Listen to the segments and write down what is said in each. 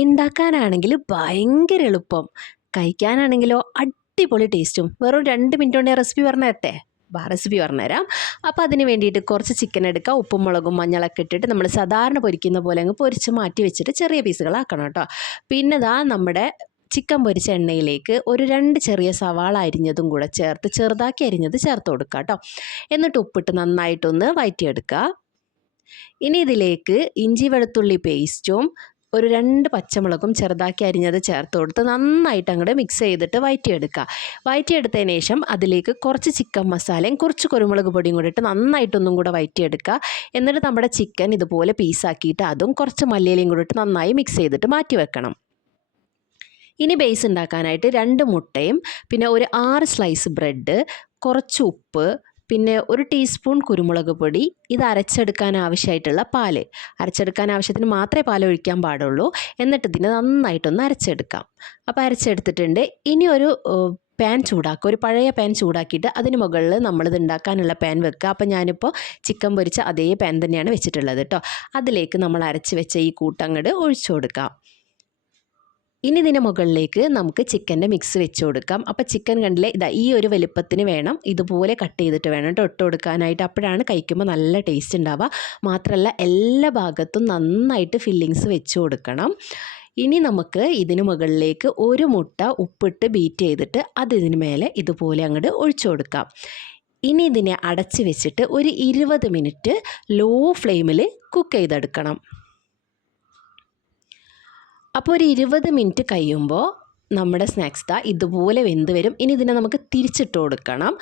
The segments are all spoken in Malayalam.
ഉണ്ടാക്കാനാണെങ്കിൽ ഭയങ്കര എളുപ്പം, കഴിക്കാനാണെങ്കിലോ അടിപൊളി ടേസ്റ്റും. വെറും 2 മിനിറ്റ് കൊണ്ട് ഞാൻ റെസിപ്പി പറഞ്ഞു തരട്ടെ? റെസിപ്പി പറഞ്ഞുതരാം. അപ്പോൾ അതിന് വേണ്ടിയിട്ട് കുറച്ച് ചിക്കൻ എടുക്കുക. ഉപ്പും മുളകും മഞ്ഞളൊക്കെ ഇട്ടിട്ട് നമ്മൾ സാധാരണ പൊരിക്കുന്ന പോലെ അങ്ങ് പൊരിച്ച് മാറ്റി വെച്ചിട്ട് ചെറിയ പീസുകളാക്കണം കേട്ടോ. പിന്നെ നമ്മുടെ ചിക്കൻ പൊരിച്ച എണ്ണയിലേക്ക് ഒരു 2 ചെറിയ സവാള അരിഞ്ഞതും കൂടെ ചേർത്ത് ചെറുതാക്കി അരിഞ്ഞത് ചേർത്ത് കൊടുക്കുക കേട്ടോ. എന്നിട്ട് ഉപ്പിട്ട് നന്നായിട്ടൊന്ന് വഴറ്റിയെടുക്കുക. ഇനി ഇതിലേക്ക് ഇഞ്ചി വെളുത്തുള്ളി പേസ്റ്റും ഒരു 2 പച്ചമുളകും ചെറുതാക്കി അരിഞ്ഞത് ചേർത്ത് കൊടുത്ത് നന്നായിട്ട് അങ്ങോട്ട് മിക്സ് ചെയ്തിട്ട് വഴറ്റിയെടുത്തതിന് ശേഷം അതിലേക്ക് കുറച്ച് ചിക്കൻ മസാലയും കുറച്ച് കുരുമുളക് പൊടിയും കൂടി ഇട്ട് നന്നായിട്ടൊന്നും കൂടെ വഴറ്റിയെടുക്കുക. എന്നിട്ട് നമ്മുടെ ചിക്കൻ ഇതുപോലെ പീസാക്കിയിട്ട് അതും കുറച്ച് മല്ലിയിലയും കൂടി ഇട്ട് നന്നായി മിക്സ് ചെയ്തിട്ട് മാറ്റി വെക്കണം. ഇനി ബേസ് ഉണ്ടാക്കാനായിട്ട് 2 മുട്ടയും പിന്നെ ഒരു 6 സ്ലൈസ് ബ്രെഡ്, കുറച്ച് ഉപ്പ്, പിന്നെ 1 ടീസ്പൂൺ കുരുമുളക് പൊടി, ഇത് അരച്ചെടുക്കാൻ ആവശ്യമായിട്ടുള്ള പാല്. അരച്ചെടുക്കാൻ ആവശ്യത്തിന് മാത്രമേ പാൽ ഒഴിക്കാൻ പാടുള്ളൂ. എന്നിട്ട് ഇതിനെ നന്നായിട്ടൊന്ന് അരച്ചെടുക്കാം. അപ്പോൾ അരച്ചെടുത്തിട്ടുണ്ട്. ഇനി ഒരു പാൻ ചൂടാക്കുക. ഒരു പഴയ പാൻ ചൂടാക്കിയിട്ട് അതിന് മുകളിൽ നമ്മളിത് ഉണ്ടാക്കാനുള്ള പാൻ വെക്കുക. അപ്പോൾ ഞാനിപ്പോൾ ചിക്കൻ പൊരിച്ച അതേ പാൻ തന്നെയാണ് വെച്ചിട്ടുള്ളത് കേട്ടോ. അതിലേക്ക് നമ്മൾ അരച്ച് വെച്ച ഈ കൂട്ടങ്ങട് ഒഴിച്ചു കൊടുക്കാം. ഇനി ഇതിന് മുകളിലേക്ക് നമുക്ക് ചിക്കൻ്റെ മിക്സ് വെച്ച് കൊടുക്കാം. അപ്പോൾ ചിക്കൻ കണ്ടില്ലേ, ഈ ഒരു വലുപ്പത്തിന് വേണം, ഇതുപോലെ കട്ട് ചെയ്തിട്ട് വേണം കേട്ടോ ഇട്ട് കൊടുക്കാനായിട്ട്. അപ്പോഴാണ് കഴിക്കുമ്പോൾ നല്ല ടേസ്റ്റ് ഉണ്ടാവുക. മാത്രമല്ല എല്ലാ ഭാഗത്തും നന്നായിട്ട് ഫില്ലിങ്സ് വെച്ച് കൊടുക്കണം. ഇനി നമുക്ക് ഇതിന് മുകളിലേക്ക് 1 മുട്ട ഉപ്പിട്ട് ബീറ്റ് ചെയ്തിട്ട് ഇതിന് മേലെ ഇതുപോലെ അങ്ങോട്ട് ഒഴിച്ചു കൊടുക്കാം. ഇനി ഇതിനെ അടച്ച് വെച്ചിട്ട് ഒരു 20 മിനിറ്റ് ലോ ഫ്ലെയിമിൽ കുക്ക് ചെയ്തെടുക്കണം. അപ്പോൾ ഒരു 20 മിനിറ്റ് കഴിയുമ്പോൾ നമ്മുടെ സ്നാക്സ് ഇതുപോലെ വെന്ത് വരും. ഇനി ഇതിനെ നമുക്ക് തിരിച്ചിട്ട് കൊടുക്കണം.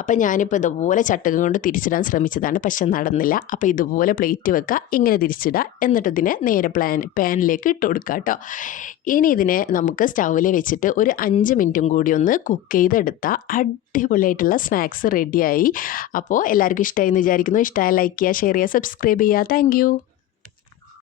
അപ്പോൾ ഞാനിപ്പോൾ ഇതുപോലെ ചട്ടുകം കൊണ്ട് തിരിച്ചിടാൻ ശ്രമിച്ചതാണ്, പക്ഷെ നടന്നില്ല. അപ്പോൾ ഇതുപോലെ പ്ലേറ്റ് വെക്കുക, ഇങ്ങനെ തിരിച്ചിടുക, എന്നിട്ട് ഇതിനെ നേരെ പാനിലേക്ക് ഇട്ട് കൊടുക്കുക കേട്ടോ. ഇനി ഇതിനെ നമുക്ക് സ്റ്റൗവിൽ വെച്ചിട്ട് ഒരു 5 മിനിറ്റും കൂടി ഒന്ന് കുക്ക് ചെയ്തെടുത്താൽ അടിപൊളിയായിട്ടുള്ള സ്നാക്സ് റെഡിയായി. അപ്പോൾ എല്ലാവർക്കും ഇഷ്ടമായി എന്ന് വിചാരിക്കുന്നു. ഇഷ്ടമായ ലൈക്ക് ചെയ്യുക, ഷെയർ ചെയ്യുക, സബ്സ്ക്രൈബ് ചെയ്യുക. താങ്ക്